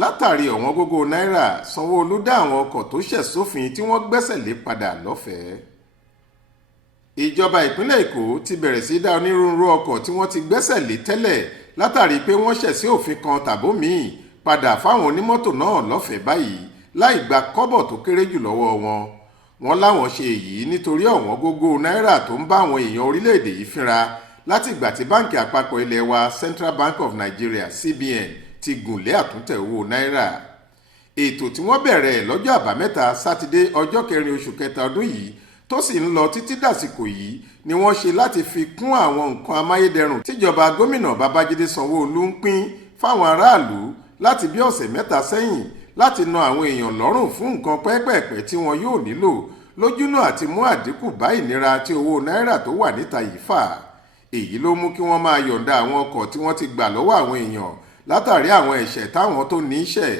látàrí ọ̀wọ́n gógó náírà Sanwó-Olú dá àwọn ọkọ̀ tó ṣẹ̀ sófin tí wọ́n gbẹ́sẹ̀ lé padà lọ́fẹ̀ẹ́. Ìjọba ìpínlẹ̀ Èkó ti bẹ̀rẹ̀ sí dá onírúurú ọkọ̀ tí wọ́n ti gbẹ́sẹ̀ lé tẹ́lẹ̀ látàrí pé wọ́n ṣẹ̀ sí òfin kan tàbómìí padà fáwọn onímọ́tò náà lọ́fẹ̀ẹ́ báyìí láì gba kọ́bọ̀ tó kéré jù lọ́wọ́ wọn. Wọ́n láwọn ṣe èyí nítorí ọ̀wọ́n gógó náírà tó ń bá àwọn èèyàn orílẹ̀-èdè yìí fínra láti ìgbà tí báǹkì àpapọ̀ ilẹ̀ wa Central Bank of Nigeria CBN ti gùn lé àtúntẹ̀ owó náírà. Ètò tí wọ́n bẹ̀rẹ̀ lọ́jọ́ àbámẹ́ta sátidé ọjọ́ 4 oṣù kẹta ọdún yìí tó sì ń lọ títí dàsìkò yìí ni wọ́n ṣe láti fi kún àwọn nǹkan amáyédẹrùn tíjọba gómìnà Babájídé Sanwó-Olú ń pín fáwọn aráàlú láti bí ọ̀sẹ̀ mẹ́ta sẹ́yìn láti na àwọn èèyàn lọ́rùn fún nǹkan pẹ́ẹ́pẹ́ẹ̀pẹ́ tí wọn yóò nílò lójúnà àti mú àdínkù bá ìnira tí owó náírà tó wà níta yìí fà. Èyí ló mú kí wọ́n máa yọ̀ǹda àwọn ọkọ̀ tí wọ́n ti gbà lọ́wọ́ àwọn èèyàn látàrí àwọn ẹ̀ṣẹ̀ táwọn tó ní í ṣẹ̀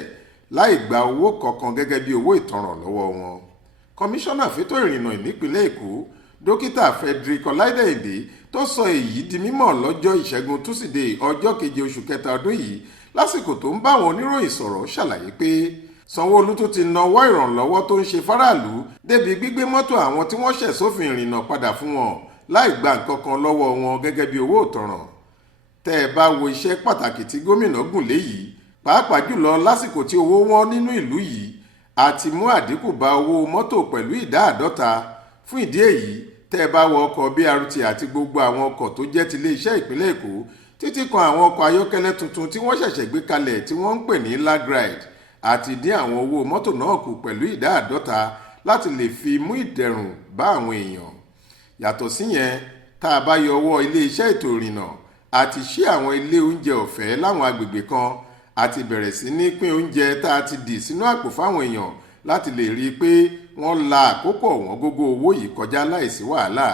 láì gba owó kankan gẹ́gẹ́ bí owó ìtanràn lọ́wọ́ wọn. Kọmíṣánná fétò ìrìnnà nípìnlẹ̀ Èkó dókítà Frederick Ọláìdé tó sọ èyí di mímọ̀ lọ́jọ́ ìṣẹ́gun túsídẹ̀ẹ́ ọjọ́ 7 oṣù kẹta ọdún yìí lásìkò tó ń bá àwọn oníròyìn sọ̀rọ̀ ṣàlàyé pé Sanwó-Olú tó ti nawọ́ ìrànlọ́wọ́ tó ń ṣe fáráàlú débi gbígbé mọ́tò àwọn tí wọ́n ṣẹ̀ sófin ìrìnnà padà fún wọn láì gba nǹkan kan lọ́wọ́ wọn gẹ́gẹ́ bí owó ìtanràn. Tẹ́ ẹ bá wo iṣẹ́ pàtàkì tí gómìnà gùn lé yìí pàápàá jùlọ lásìkò tí owó wọn nínú ìlú yìí àti mú àdínkù bá owó mọ́tò pẹ̀lú ìdá 50%. Fún ìdí èyí tẹ́ ẹ bá wọ ọkọ̀ BRT àti gbogbo àwọn ọkọ̀ tó jẹ́ tilé iṣẹ́ ìpínlẹ̀ Èkó títí kan àwọn ọkọ̀ ayọ́kẹ́lẹ́ tuntun tí wọ́n ṣẹ̀ṣẹ̀ gbé kalẹ̀ tí wọ́n ń pè ní lagride àti dín àwọn owó mọ́tò náà kù pẹ̀lú ìdá 50% láti lè fi mú ìdẹ̀rùn bá àwọn èèyàn. Yàtọ̀ síyẹn tá a bá yọ ọwọ́ ilé iṣẹ́ ètò ìrìnnà àti ṣí àwọn ilé oúnjẹ ọ̀fẹ́ láwọn agbègbè kan àti bẹ̀rẹ̀ sí ní pín oúnjẹ tá a ti dì sínú àpò fáwọn èèyàn láti lè rí i pé wọ́n la àkókò ọ̀wọ́n gógó owó yìí kọjá láìsí wàhálà.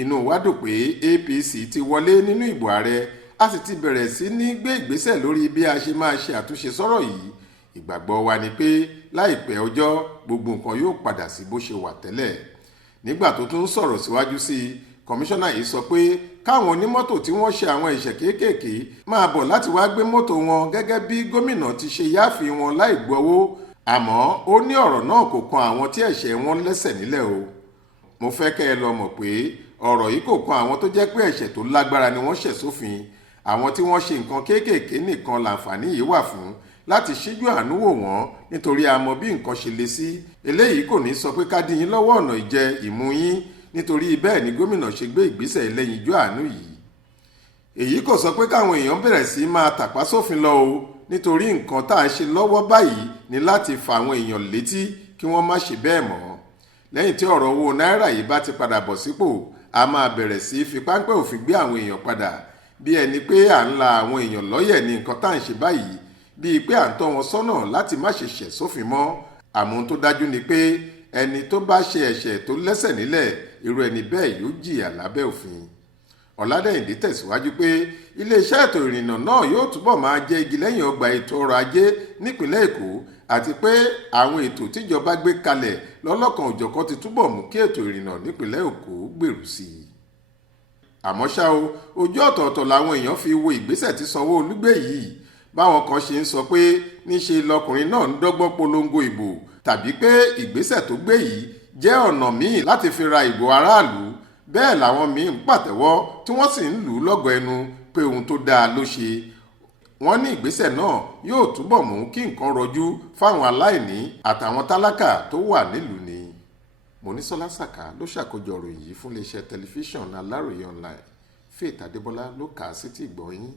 Inú wa dùn pé APC ti wọlé nínú ìbò ààrẹ a sì ti bẹ̀rẹ̀ sí ní gbé ìgbésẹ̀ lórí bí a ṣe máa ṣe àtúnṣe sọ́rọ̀ yìí. Ìgbàgbọ́ wa ni pé láìpẹ́ ọjọ́ gbogbo nǹkan yóò padà sí bó ṣe wà tẹ́lẹ̀. Nígbà tó tún sọ̀rọ̀ síwájú sí i kọmíṣánná yìí sọ pé káwọn onímọ́tò tí wọ́n ṣe àwọn ẹ̀ṣẹ̀ kéékèèké máa bọ̀ láti wá gbé mọ́tò wọn gẹ́gẹ́ bí gómìnà ti ṣe yááfì wọn láì gbowó, àmọ́ ó ní ọ̀rọ̀ náà kò kan àwọn tí ẹ̀ṣẹ̀ wọn lẹ́sẹ̀ nílẹ̀ o. Mo fẹ́ kẹ́ ẹ lọ mọ̀ pé ọ̀rọ̀ yìí kò kan àwọn tó jẹ́ pé ẹ̀ṣẹ̀ tó lágbára ni wọ́n ṣẹ̀ sófin. Àwọn tí wọ́n ṣe nǹkan kéékèèké nìkan làǹfààní yìí wà fún láti ṣíjú àánú wò wọ́n nítorí a mọ bí nǹkan ṣe le sí. Eléyìí kò ní sọ pé ká dín yín lọ́wọ́ ọ̀nà ìjẹ ìmú yín nítorí bẹ́ẹ̀ ni gómìnà ṣe gbé ìgbésẹ̀ ẹlẹ́yinjú àánú yìí. Èyí kò sọ pé káwọn èèyàn bẹ̀rẹ̀ sí máa tàpá sófin lọ o nítorí nǹkan tá a ṣe lọ́wọ́ báyìí ni láti fa àwọn èèyàn létí kí wọ́n má ṣe bẹ́ẹ̀ mọ́. Lẹ́yìn tí ọ̀rọ̀ owó náírà yìí bá ti padà bọ̀ sípò a máa bẹ̀rẹ̀ sí fi páńpẹ́ òfin gbé àwọn èèyàn padà bí ẹni pé à ń la àwọn èèyàn lọ́yẹ̀ ní nǹkan tá à ń ṣe báyìí bíi pé à ń tọ́ wọn sọ́nà láti má ṣe ṣẹ̀ sófin mọ́. Àmọ́ ohun tó dájú ni pé ẹni tó bá ṣe ẹ̀ṣẹ̀ tó lẹ́sẹ̀ nílẹ̀ irú ẹni bẹ́ẹ̀ yóò jìyà lábẹ́ òfin. Ọláìdé tẹ̀síwájú pé iléeṣẹ́ ètò ìrìnnà náà yóò túbọ̀ máa jẹ́ igi lẹ́yìn ọgbà ètò ọrọ̀ ajé nípìnlẹ̀ Èkó àti pé àwọn ètò tíjọba gbé kalẹ̀ lọ́lọ́kan òjọ̀kan ti túbọ̀ mú kí ètò ìrìnnà nípìnlẹ̀ Èkó gbèrú sí i. Àmọ́ ṣá o ojú ọ̀tọ̀ọ̀tọ̀ làwọn èèyàn fi wo ìgbésẹ̀ tí Sanwó-Olú gbé yìí. Báwọn kan ṣe ń sọ pé níṣe lọkùnrin náà ń dọ́gbọ́n polongo ìbò tàbí pé ìgbésẹ̀ tó gbé yìí jẹ́ ọ̀nà míì láti fi ra ìbò aráàlú, bẹ́ẹ̀ làwọn míì ń pàtẹ́wọ́ tí wọ́n sì ń lù ú lọ́gọ ẹnu pé ohun tó dáa ló ṣe. Wọ́n ní ìgbésẹ̀ náà yóò túbọ̀ mú kí nǹkan rọjú fáwọn aláìní àtàwọn tálákà tó wà nílùú ni. Monísọ́lá Sàká ló ṣàkójọ ìròyìn yìí fún iléeṣẹ́ tẹlifíṣàn Aláròyé online. Faith Adébọ́lá ló kà á sétí ìgbọ́ yín.